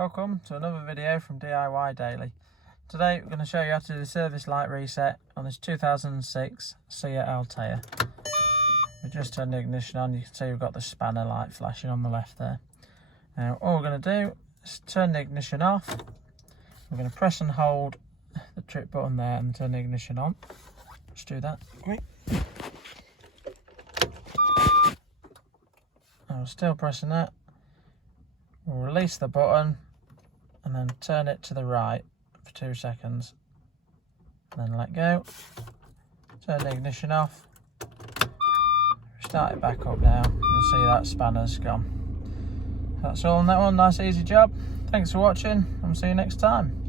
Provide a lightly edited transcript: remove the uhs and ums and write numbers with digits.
Welcome to another video from DIY Daily. Today we're going to show you how to do the service light reset on this 2006 Seat Altea. We just turned the ignition on. You can see we've got the spanner light flashing on the left there. Now all we're going to do is turn the ignition off. We're going to press and hold the trip button there and turn the ignition on. Let's do that. Great. I'm still pressing that. We'll release the button and then turn it to the right for 2 seconds. And then let go. Turn the ignition off. Start it back up now. You'll see that spanner's gone. That's all on that one. Nice easy job. Thanks for watching and see you next time.